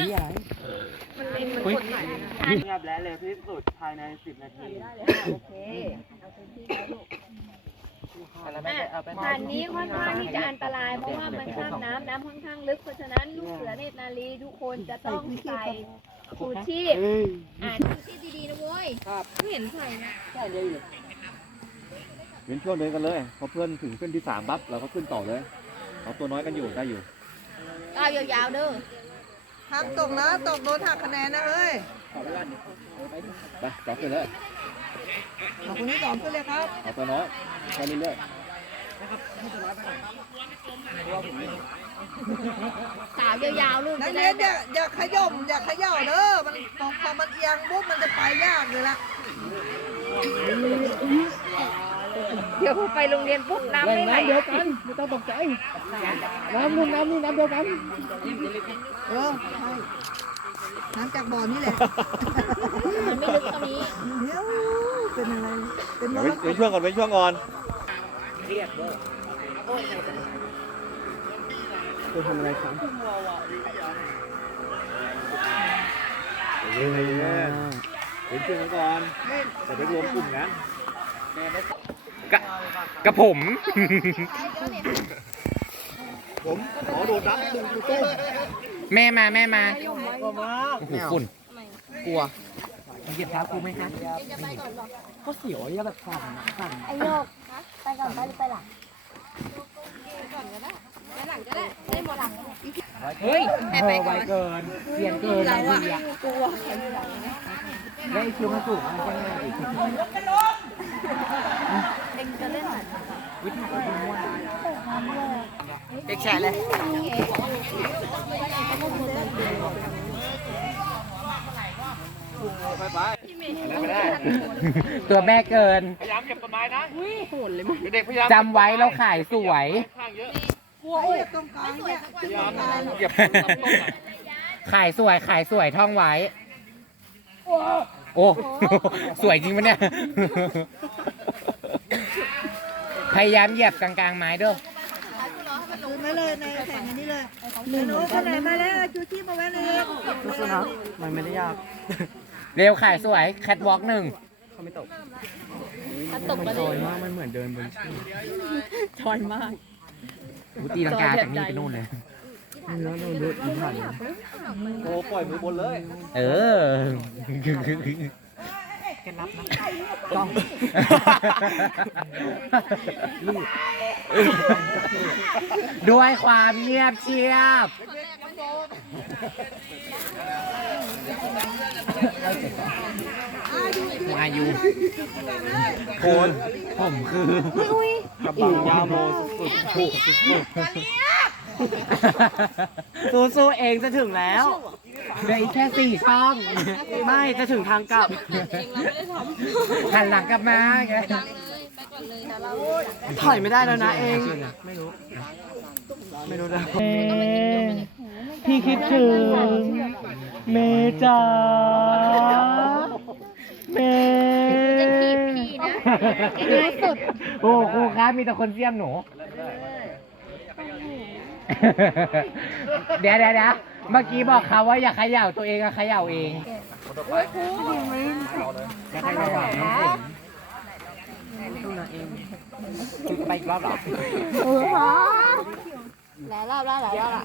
ำใหญ่มันเองมันกดถ่ายนะเงียบและเร็วที่สุดภายใน10นาทีโอเคเอาพื้นที่แล้วลูกผ่านนี้ค่อนข้างที่จะอันตรายเพราะว่ามันข้ามน้ำน้ำค่อนข้างลึกเพราะฉะนั้นลูกเสือเนตรนารีทุกคนจะต้องใส่ชูชีพอ่านชูชีพดีๆนะเว้ยไม่เห็นใส่นะเว้นช่วงเดินกันเลยพอเพื่อนถึงเส้นที่สามปั๊บเราก็ขึ้นต่อเลยเอาตัวน้อยกันอยู่ได้อยู่เอายาวๆเด้อ หักตกนะตกโดนหักคะแนนนะเอ้ยไปจับไปเลยเอาคนที่สองขึ้นเลยครับเอาตัวน้อยไปเรื่อยสาวยาวๆลูกนักจะเรีได้ยนอย่าอย่าขย่มอย่าขย่าเด้อมันพอพอมันเอียงปุ๊บมันจะไปยากเลยละ เดี๋ยวพอไปโรงเรียนปุ๊บน้ำไม่ไหลเดียวกันไม่ต้องตกใจน้ำนู่นน้ำนี่น้ำเดียวกันเออใช่น้ำจากบ่อนี่แหละมันไม่ลึกเท่านี้เดี๋ยวเป็นอะไรเป็นๆมเว้รนดเว้นช่วงก่อนเว้นช่วงก่อนจะทำอะไรครับเย็นๆเว้นช่วงกันก่อนแต่ไปรวมกลุ่มนะ กระผม ผมขอโดดน้ำตึงกูต้มแม่มาแม่มาก็มาโอ้โหฝุ่นกลัวเหยียบเท้ากูไหมคะก็เสียวอย่าแบบสั่นสั่นไอโยกไปก่อนไปหรือไปหลังไปหลังก็ได้ได้หมดหลังเฮ้ยเธอไวเกินเปลี่ยนเกินบางทีอะได้คิวมาสูงมันจะง่ายอีก เองจะเล่นหรอวิธีการม้วนเด็กแฉะเลยไม่ได้ตัวแม่เกิน พยายามเก็บต้นไม้นะโหดเลยมั้งเด็กพยายามจำไว้แล้วขายสวยข้างเยอะกลัวเก็บตรงกลางเนี่ยพยายามเก็บต้นต้นอะขายสวยขายสวยท่องไว้ โอ้ สวยจริงปะเนี่ย พยายามเหยียบกลางๆไม้เด้อคืนไว้เลยในแข่งอันนี้เลยหนูคนไหนมาแล้วเอาชูชีพมาไว้เลยสู้นะมันไม่ได้ยาก เร็วขายสวยแคทวอล์กหนึ่งเขาไม่ตกมันจอยมากมันเหมือนเดินบนชื่อหูตีลังกาจากนี่ไปนู่นเลยแล้วโดนรถอีกผ่านโอ้ปล่อยมือบนเลย เออ แกนับนะต้องด้วยความเงียบเชียบอายุโคนผมคือกระเป๋ายาโมสุดสู้สู้ๆเองจะถึงแล้ว เหลืออีกแค่สี่ช่อง ไม่จะถึงทางกลับหันหลังกลับมาไงถอยไม่ได้แล้วนะเอง ไม่รู้ ไม่รู้นะพี่คิดถึงเมจ้าเมจะถีบพี่นะง่ายสุด โอ้ครูครับมีแต่คนเสียมหนู เดี๋ยวเดี๋ยวเดี๋ยว เมื่อกี้บอกเขาว่าอย่าเขย่าตัวเองอะเขย่าเองจะเขย่าน้ำฝนจุดไปอีกรอบเหรอหลายรอบแล้วหลายรอบแล้ว